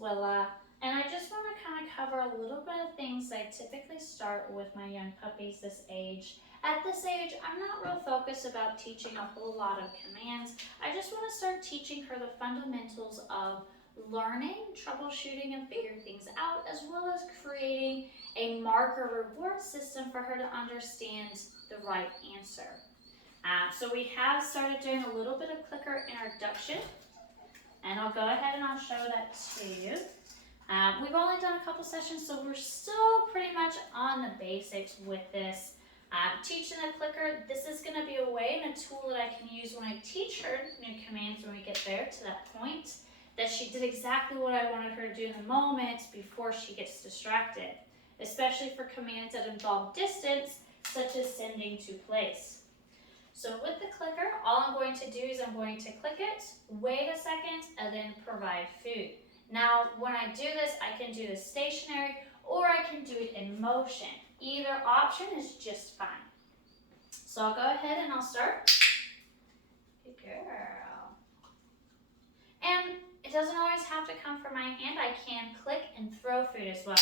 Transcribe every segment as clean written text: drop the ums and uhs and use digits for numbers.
Willa, and I just want to kind of cover a little bit of things I typically start with my young puppies this age. At this age, I'm not real focused about teaching a whole lot of commands. I just want to start teaching her the fundamentals of learning, troubleshooting, and figuring things out, as well as creating a marker reward system for her to understand the right answer. So we have started doing a little bit of clicker introduction, and I'll go ahead and I'll show that to you. We've only done a couple sessions, so we're still pretty much on the basics with this. Teaching the clicker, this is going to be a way and a tool that I can use when I teach her new commands when we get there to that point, that she did exactly what I wanted her to do in the moment before she gets distracted, especially for commands that involve distance, such as sending to place. So with the clicker, all I'm going to do is I'm going to click it, wait a second, and then provide food. Now, when I do this, I can do this stationary or I can do it in motion. Either option is just fine. So I'll go ahead and I'll start. Good girl. And it doesn't always have to come from my hand. I can click and throw food as well.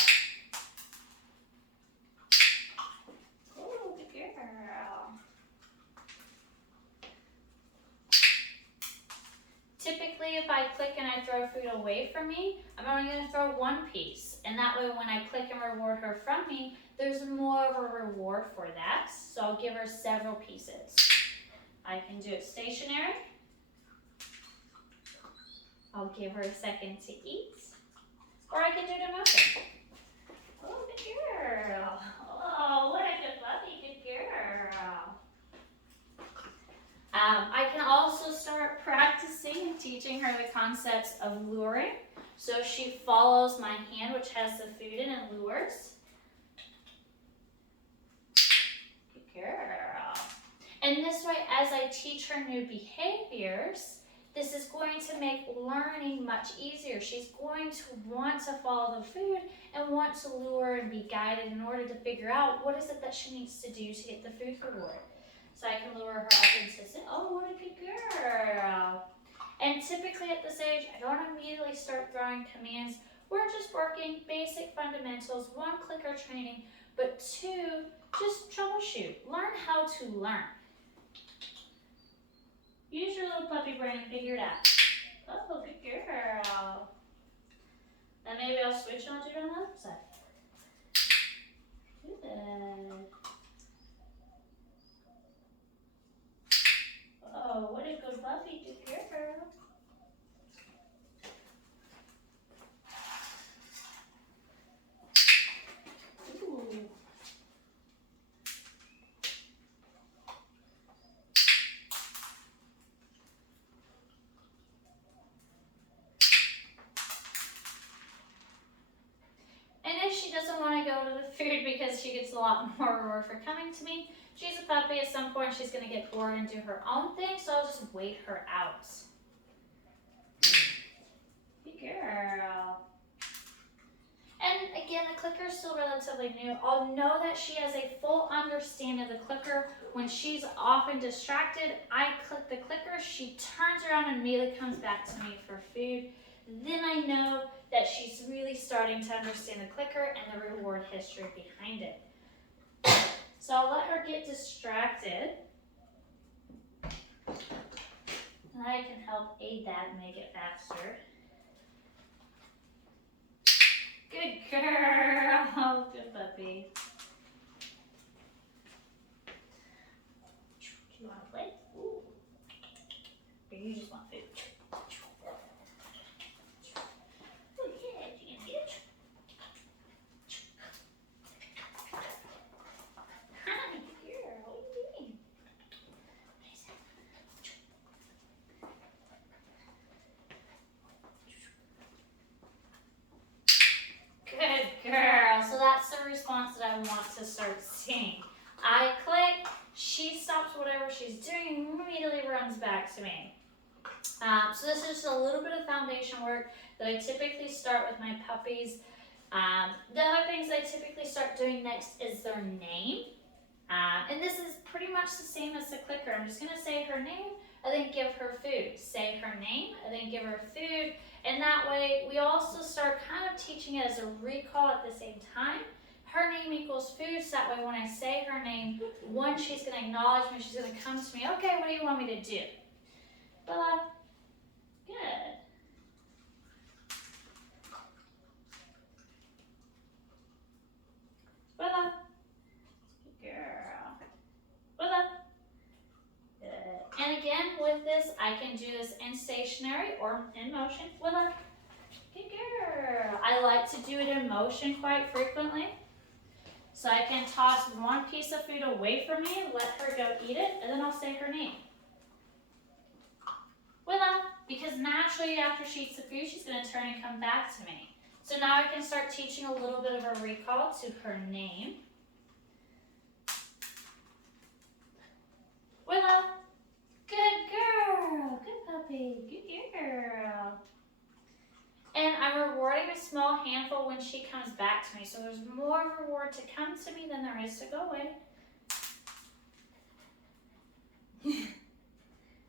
Oh, good girl. Typically, if I click and I throw food away from me, I'm only going to throw one piece. And that way, when I click and reward her from me, there's more of a reward for that. So I'll give her several pieces. I can do it stationary. I'll give her a second to eat. Or I can do it in motion. Oh, good girl. Oh, what a good puppy. Good girl. I can also start practicing and teaching her the concepts of luring. So she follows my hand, which has the food in and lures. Good girl. And this way, as I teach her new behaviors, this is going to make learning much easier. She's going to want to follow the food and want to lure and be guided in order to figure out what is it that she needs to do to get the food reward. So I can lure her up into sit. Oh, what a good girl. And typically at this age, I don't immediately start throwing commands. We're just working basic fundamentals, one, clicker training, but two, just troubleshoot. Learn how to learn. Use your little puppy brain and figure it out. Oh, good girl. Then maybe I'll switch and I'll do it on the other side. Good. Oh, what a good puppy. Good girl. Ooh. And if she doesn't want to go to the food because she gets a lot more reward for coming to me, she's a puppy. At some point, she's going to get bored and do her own thing, so I'll just wait her out. Good girl. And again, the clicker is still relatively new. I'll know that she has a full understanding of the clicker. When she's often distracted, I click the clicker, she turns around and immediately comes back to me for food. Then I know that she's really starting to understand the clicker and the reward history behind it. So I'll let her get distracted. And I can help aid that and make it faster. Good girl. Good puppy. Do you want to play? Ooh. Or you just want food? Oh yeah, you can get it. Hi, good girl. What are you doing? What is that? Good girl. So that's the response that I want to start seeing. I click, she stops whatever she's doing and immediately runs back to me. So this is just a little bit of foundation work that I typically start with my puppies. The other things I typically start doing next is their name. And this is pretty much the same as the clicker. I'm just going to say her name, and then give her food. Say her name, and then give her food. And that way, we also start kind of teaching it as a recall at the same time. Her name equals food, so that way when I say her name, one, she's going to acknowledge me, she's going to come to me, okay, what do you want me to do? Willa, good. Willa, good girl. Willa, good. And again, with this, I can do this in stationary or in motion. Willa, good girl. I like to do it in motion quite frequently. So I can toss one piece of food away from me, let her go eat it, and then I'll say her name. Willa, because naturally after she eats the food, she's going to turn and come back to me. So now I can start teaching a little bit of a recall to her name. Willa, good girl, good puppy, good girl. And I'm rewarding a small handful when she comes back to me. So there's more reward to come to me than there is to go away.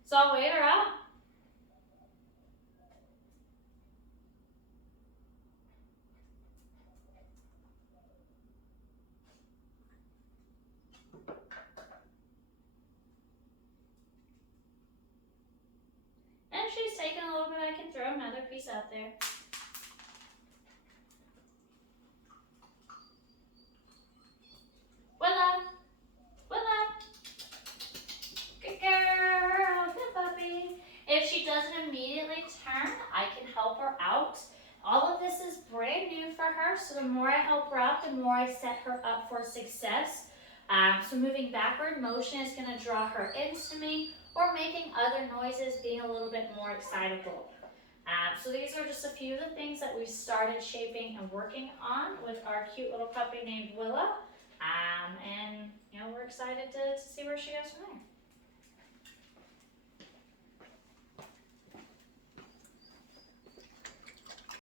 So I'll wait her out. And if she's taking a little bit, I can throw another piece out there. Willa, Willa, good girl, good puppy. If she doesn't immediately turn, I can help her out. All of this is brand new for her, so the more I help her out, the more I set her up for success. So moving backward motion is going to draw her into me, or making other noises, being a little bit more excitable. So these are just a few of the things that we've started shaping and working on with our cute little puppy named Willa. And we're excited to see where she goes from there.